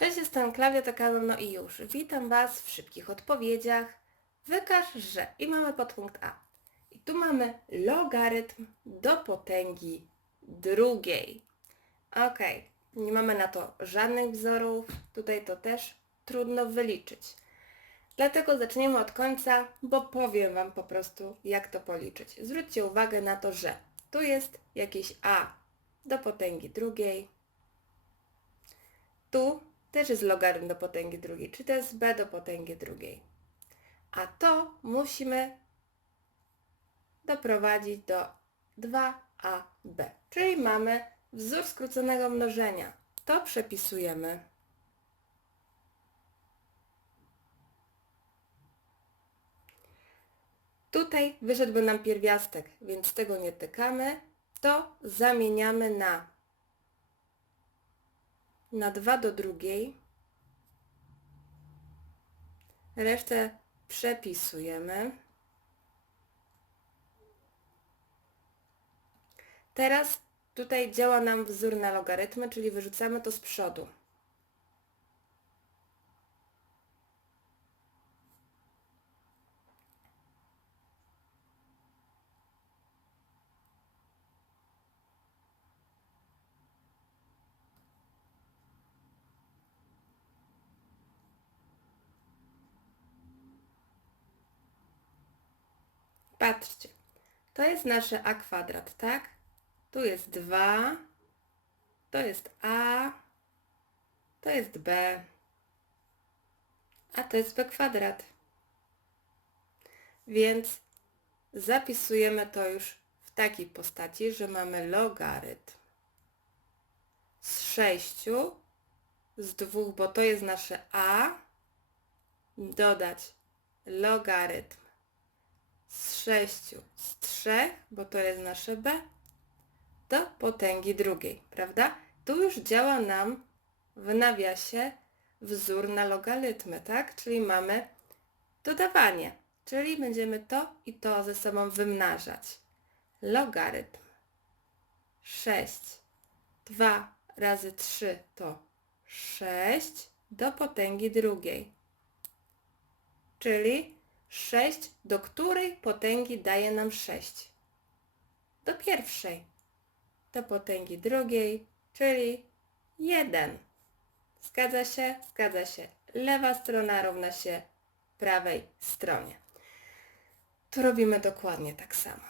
Cześć, jestem Klaudia Tokarem, no i już. Witam Was w szybkich odpowiedziach. Wykaż, że i mamy podpunkt A. I tu mamy logarytm do potęgi drugiej. Ok, nie mamy na to żadnych wzorów. Tutaj to też trudno wyliczyć. Dlatego zaczniemy od końca, bo powiem Wam po prostu, jak to policzyć. Zwróćcie uwagę na to, że tu jest jakieś A do potęgi drugiej, tu też jest logarytm do potęgi drugiej, czy to jest b do potęgi drugiej. A to musimy doprowadzić do 2ab, czyli mamy wzór skróconego mnożenia. To przepisujemy. Tutaj wyszedłby nam pierwiastek, więc tego nie tykamy. To zamieniamy na na 2 do drugiej. Resztę przepisujemy. Teraz tutaj działa nam wzór na logarytmy, czyli wyrzucamy to z przodu. Patrzcie, to jest nasze a kwadrat, tak? Tu jest 2, to jest a, to jest b, a to jest b kwadrat. Więc zapisujemy to już w takiej postaci, że mamy logarytm z 6, z 2, bo to jest nasze a, dodać logarytm z 6 z 3, bo to jest nasze b, do potęgi drugiej, prawda? Tu już działa nam w nawiasie wzór na logarytmy, tak? Czyli mamy dodawanie, czyli będziemy to i to ze sobą wymnażać. Logarytm 6, 2 razy 3 to 6 do potęgi drugiej, czyli 6, do której potęgi daje nam 6? Do pierwszej. Do potęgi drugiej, czyli 1. Zgadza się? Zgadza się. Lewa strona równa się prawej stronie. Tu robimy dokładnie tak samo.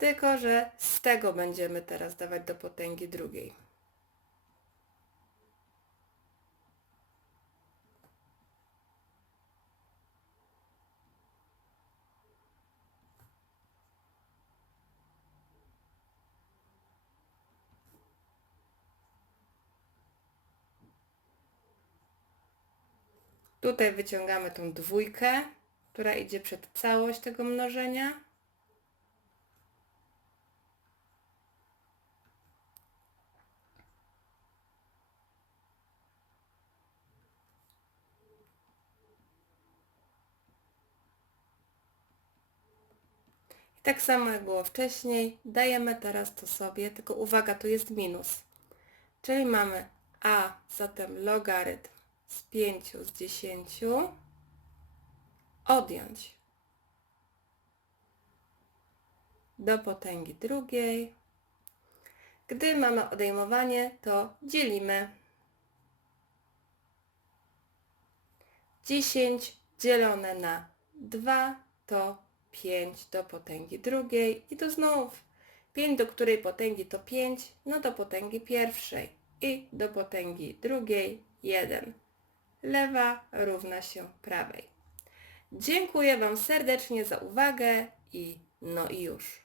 Tylko, że z tego będziemy teraz dawać do potęgi drugiej. Tutaj wyciągamy tą dwójkę, która idzie przed całość tego mnożenia. Tak samo jak było wcześniej, dajemy teraz to sobie, tylko uwaga, tu jest minus. Czyli mamy a, zatem logarytm z 5 z 10 odjąć do potęgi drugiej. Gdy mamy odejmowanie, to dzielimy 10 dzielone na 2 to 5 do potęgi drugiej i tu znów 5 do której potęgi to 5, no do potęgi pierwszej i do potęgi drugiej 1. Lewa równa się prawej. Dziękuję Wam serdecznie za uwagę i no i już.